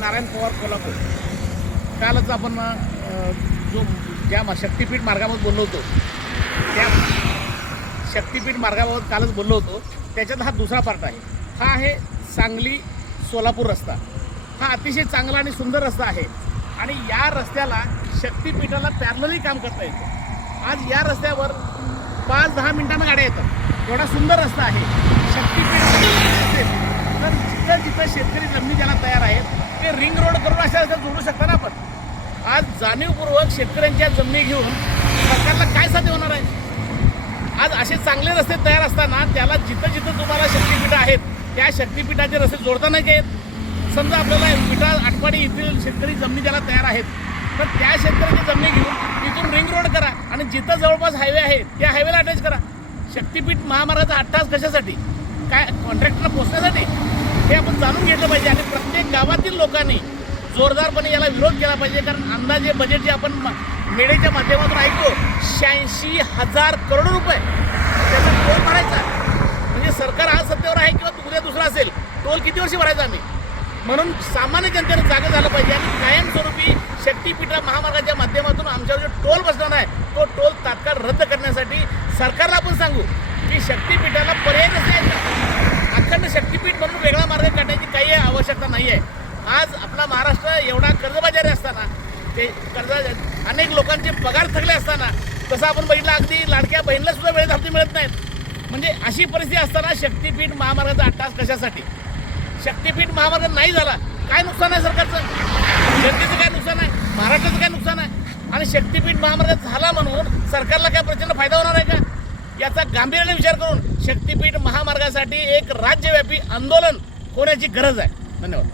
नारायण पवार कोल्हापूर. कालच आपण जो ज्या शक्तिपीठ मार्गाबाबत बोललो होतो त्या शक्तिपीठ मार्गाबाबत कालच बोललो होतो, त्याच्यात हा दुसरा पार्ट आहे. हा आहे सांगली सोलापूर रस्ता. हा अतिशय चांगला आणि सुंदर रस्ता आहे आणि या रस्त्याला शक्तिपीठाला पॅरलली काम करता येतं. आज या रस्त्यावर 5-10 मिनिटांना गाड्या येतात. एवढा सुंदर रस्ता आहे. शक्तिपीठ असेल तर जिथं जिथं शेतकरी जमिनी द्यायला तयार आहेत ते रिंग रोड करून अशा रस्त्यात जोडू शकता ना आपण. आज जाणीवपूर्वक शेतकऱ्यांच्या जमिनी घेऊन सरकारला काय साध्य होणार आहे? आज असे चांगले रस्ते तयार असताना त्याला जिथं जिथं तुम्हाला शक्तिपीठ आहेत त्या शक्तिपीठाचे रस्ते जोडता नाही आहेत. समजा आपल्याला विटा आटपाडी येथील शेतकरी जमिनी द्यायला तयार आहेत, तर त्या शेतकऱ्याची जमिनी घेऊन तिथून रिंग रोड करा आणि जिथं जवळपास हायवे आहे त्या हायवेला अटॅच करा. शक्तिपीठ महामार्गाचा 8 तास कशासाठी? काय कॉन्ट्रॅक्टरला पोहोचण्यासाठी? हे आपण जाणून घेतलं पाहिजे आणि प्रत्येक गावातील लोकांनी जोरदारपणे याला विरोध केला पाहिजे. कारण अंदाजे बजेट जे आपण मेडेच्या माध्यमातून ऐकतो 86,000 करोड रुपये त्याचा टोल भरायचा. म्हणजे सरकार आज सत्तेवर आहे किंवा उद्या दुसरा असेल, टोल किती वर्षी भरायचा आम्ही? म्हणून सामान्य जनतेने जागा झालं पाहिजे आणि कायमस्वरूपी शक्तिपीठा महामार्गाच्या माध्यमातून आमच्यावर जो टोल बसणार आहे तो टोल तात्काळ रद्द करण्यासाठी सरकारला आपण सांगू की शक्तिपीठाला पर्याय नसेल. अखंड शक्तिपीठ म्हणून वेगळा मार्ग काढण्याची काही आवश्यकता नाही आहे. आज आपला महाराष्ट्र एवढा कर्जबाजारी असताना, ते अनेक लोकांचे पगार थकले असताना, तसं आपण बघितलं अगदी लाडक्या बहिणीला सुद्धा वेळेत हप्ते मिळत नाहीत. म्हणजे अशी परिस्थिती असताना शक्तिपीठ महामार्गाचा 8 तास कशासाठी? शक्तिपीठ महामार्ग नाही झाला काय नुकसान आहे सरकारचं? जनतेचं काय नुकसान आहे? महाराष्ट्राचं काय नुकसान आहे? आणि शक्तिपीठ महामार्ग झाला म्हणून सरकारला काय प्रचंड फायदा होणार आहे का? याचा गांभीर्याने विचार करून शक्तिपीठ महामार्गासाठी एक राज्यव्यापी आंदोलन होण्याची गरज आहे. धन्यवाद.